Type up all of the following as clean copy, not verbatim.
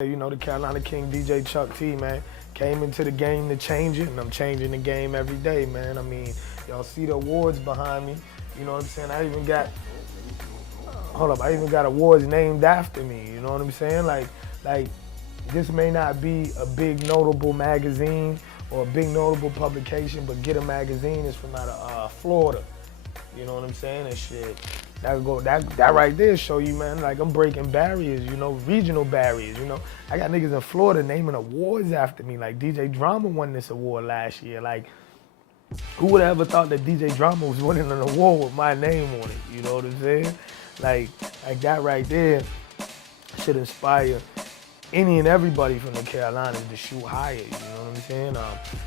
You know, the Carolina King DJ Chuck T, man, came into the game to change it, and I'm changing the game every day, man. I mean, y'all see the awards behind me. You know what I'm saying? I even got awards named after me. You know what I'm saying? Like this may not be a big notable magazine or a big notable publication, but Get a Magazine is from out of Florida. You know what I'm saying? And shit, that right there show you, man, like I'm breaking barriers, you know, regional barriers, you know. I got niggas in Florida naming awards after me, like DJ Drama won this award last year. Like, who would have ever thought that DJ Drama was winning an award with my name on it, you know what I'm saying? Like that right there should inspire any and everybody from the Carolinas to shoot higher, you know what I'm saying?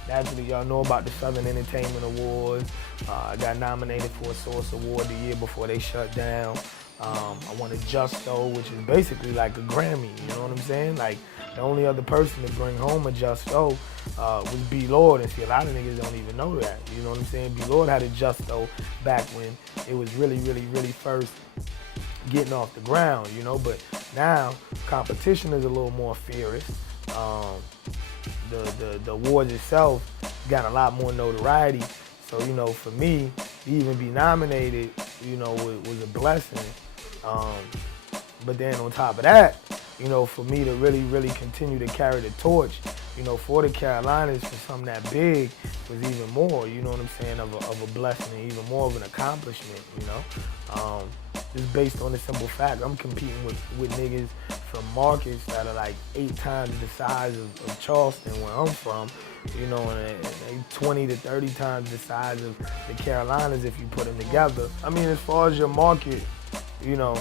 Naturally, y'all know about the Southern Entertainment Awards. I got nominated for a Source Award the year before they shut down. I won a Justo, which is basically like a Grammy, you know what I'm saying? Like, the only other person to bring home a Justo was B. Lord, and see, a lot of niggas don't even know that, you know what I'm saying? B. Lord had a Justo back when it was really first getting off the ground, you know, but now competition is a little more fierce. The awards itself got a lot more notoriety, so, you know, for me to even be nominated, you know, was a blessing. But then on top of that, you know, for me to really continue to carry the torch, you know, for the Carolinas for something that big was even more, you know what I'm saying, of a blessing and even more of an accomplishment, you know. Just based on the simple fact, I'm competing with niggas from markets that are like 8 times the size of Charleston, where I'm from, you know, and they 20 to 30 times the size of the Carolinas if you put them together. I mean, as far as your market, you know,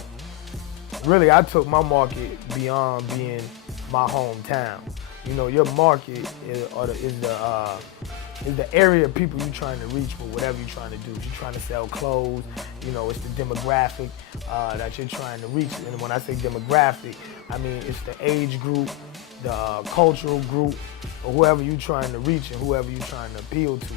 really I took my market beyond being my hometown. You know, your market is the area of people you're trying to reach with whatever you're trying to do. If you're trying to sell clothes, you know, it's the demographic that you're trying to reach. And when I say demographic, I mean it's the age group, the cultural group, or whoever you're trying to reach and whoever you're trying to appeal to.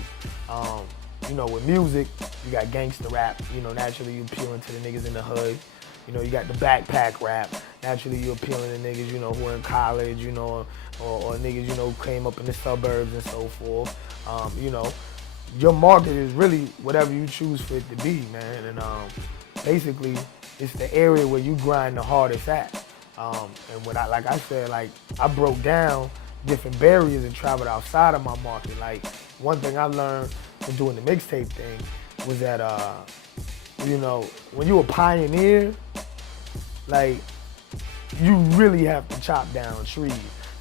You know, with music, you got gangster rap. You know, naturally you're appealing to the niggas in the hood. You know, you got the backpack rap. Naturally, you're appealing to niggas, you know, who are in college, you know, or niggas, you know, came up in the suburbs and so forth. You know, your market is really whatever you choose for it to be, man. And basically, it's the area where you grind the hardest at. And what like I said, like, I broke down different barriers and traveled outside of my market. Like, one thing I learned from doing the mixtape thing was that, you know, when you a pioneer, like, you really have to chop down trees.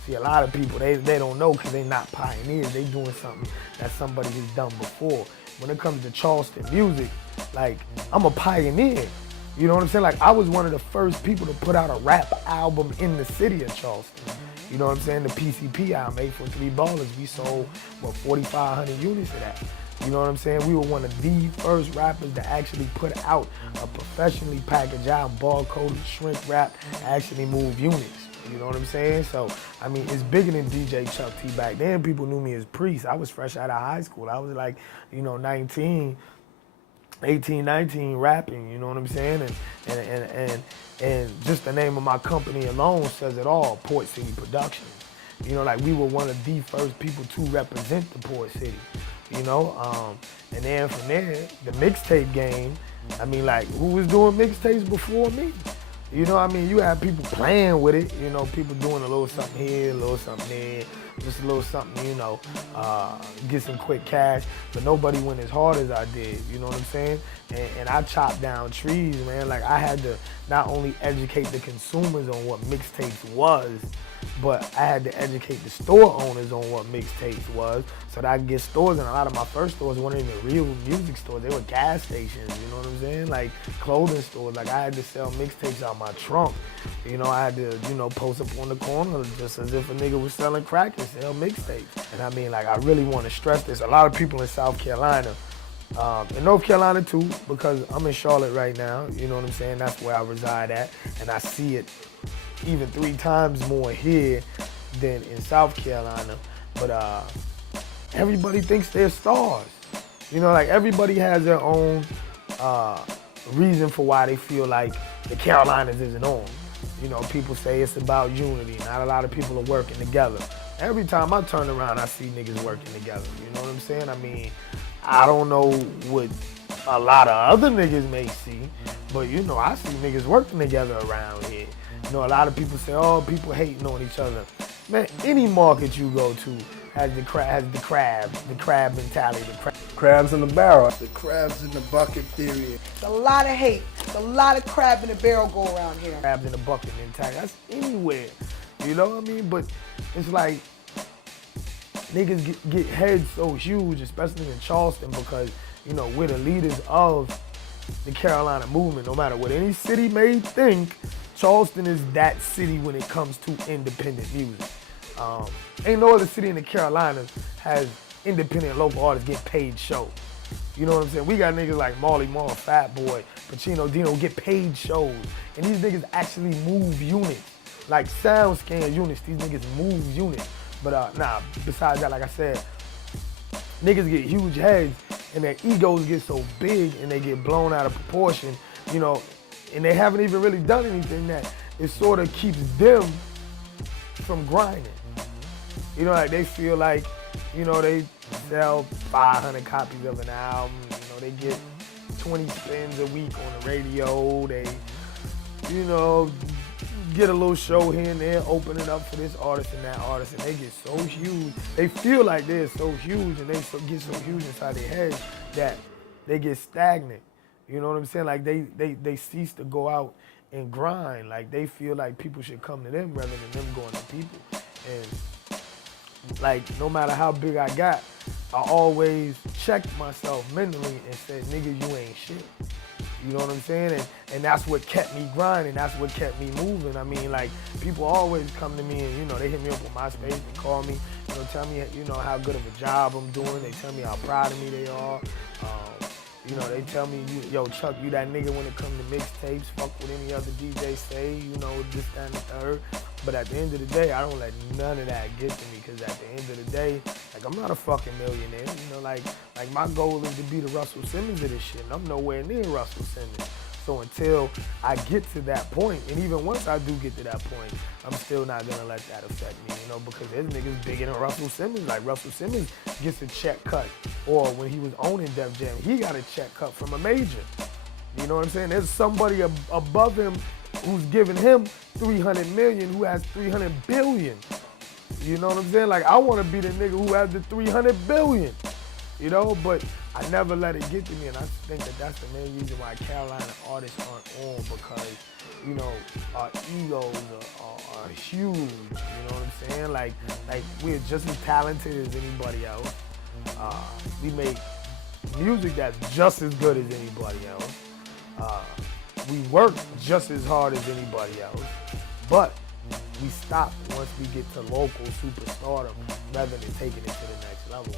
See, a lot of people, they don't know because they not pioneers. They doing something that somebody has done before. When it comes to Charleston music, like, I'm a pioneer. You know what I'm saying? Like, I was one of the first people to put out a rap album in the city of Charleston. You know what I'm saying? The PCP album, 843 Ballers, we sold, 4,500 units of that. You know what I'm saying? We were one of the first rappers to actually put out a professionally packaged album, barcoded, shrink wrap, actually move units. You know what I'm saying? So, I mean, it's bigger than DJ Chuck T. Back then, people knew me as Priest. I was fresh out of high school. I was like, you know, 18, 19, rapping, you know what I'm saying? And just the name of my company alone says it all, Port City Productions. You know, like, we were one of the first people to represent the Port City. You know, and then from there, the mixtape game, I mean, like, who was doing mixtapes before me? You know what I mean? You had people playing with it, you know, people doing a little something here, a little something there, just a little something, you know, get some quick cash, but nobody went as hard as I did, you know what I'm saying? And I chopped down trees, man. Like, I had to not only educate the consumers on what mixtapes was, but I had to educate the store owners on what mixtapes was so that I could get stores. And a lot of my first stores weren't even real music stores. They were gas stations, you know what I'm saying? Like, clothing stores. Like, I had to sell mixtapes out my trunk. You know, I had to, you know, post up on the corner just as if a nigga was selling crack and sell mixtapes. And I mean, like, I really want to stress this. A lot of people in South Carolina, in North Carolina too, because I'm in Charlotte right now, you know what I'm saying? That's where I reside at, and I see it even 3 times more here than in South Carolina. But everybody thinks they're stars. You know, like, everybody has their own reason for why they feel like the Carolinas isn't on. You know, people say it's about unity. Not a lot of people are working together. Every time I turn around, I see niggas working together. You know what I'm saying? I mean, I don't know what a lot of other niggas may see, but you know, I see niggas working together around here. You know, a lot of people say, oh, people hating on each other. Man, any market you go to has the crab mentality. Crabs in the barrel. The crabs in the bucket theory. It's a lot of hate. It's a lot of crab in the barrel go around here. Crabs in the bucket mentality. That's anywhere. You know what I mean? But it's like niggas get heads so huge, especially in Charleston, because, you know, we're the leaders of the Carolina movement. No matter what any city may think, Charleston is that city when it comes to independent music. Ain't no other city in the Carolinas has independent local artists get paid shows. You know what I'm saying? We got niggas like Marley Marl, Fat Boy, Pacino, Dino get paid shows. And these niggas actually move units. Like sound scan units, these niggas move units. But nah, besides that, like I said, niggas get huge heads and their egos get so big and they get blown out of proportion, you know, and they haven't even really done anything that it sort of keeps them from grinding. You know, like they feel like, you know, they sell 500 copies of an album, you know, they get 20 spins a week on the radio, they, you know, get a little show here and there, open it up for this artist and that artist, and they get so huge. They feel like they're so huge and they get so huge inside their heads that they get stagnant. You know what I'm saying? Like they cease to go out and grind. Like they feel like people should come to them rather than them going to people. And like no matter how big I got, I always checked myself mentally and said, nigga, you ain't shit. You know what I'm saying? And that's what kept me grinding. That's what kept me moving. I mean, like, people always come to me and, you know, they hit me up on MySpace and call me, you know, tell me, you know, how good of a job I'm doing. They tell me how proud of me they are. You know, they tell me, yo, Chuck, you that nigga when it comes to mixtapes. Fuck what any other DJ say, you know, this, that, and the third. But at the end of the day, I don't let none of that get to me, because at the end of the day, like, I'm not a fucking millionaire. You know, like my goal is to be the Russell Simmons of this shit, and I'm nowhere near Russell Simmons. So until I get to that point, and even once I do get to that point, I'm still not gonna let that affect me, you know, because there's niggas bigger than Russell Simmons. Like, Russell Simmons gets a check cut, or when he was owning Def Jam, he got a check cut from a major. You know what I'm saying? There's somebody above him who's giving him 300 million, who has 300 billion. You know what I'm saying? Like, I want to be the nigga who has the 300 billion, you know? But I never let it get to me, and I think that that's the main reason why Carolina artists aren't on, because, you know, our egos are huge, you know what I'm saying? Like we're just as talented as anybody else. We make music that's just as good as anybody else. We work just as hard as anybody else, but we stop once we get to local superstardom rather than taking it to the next level.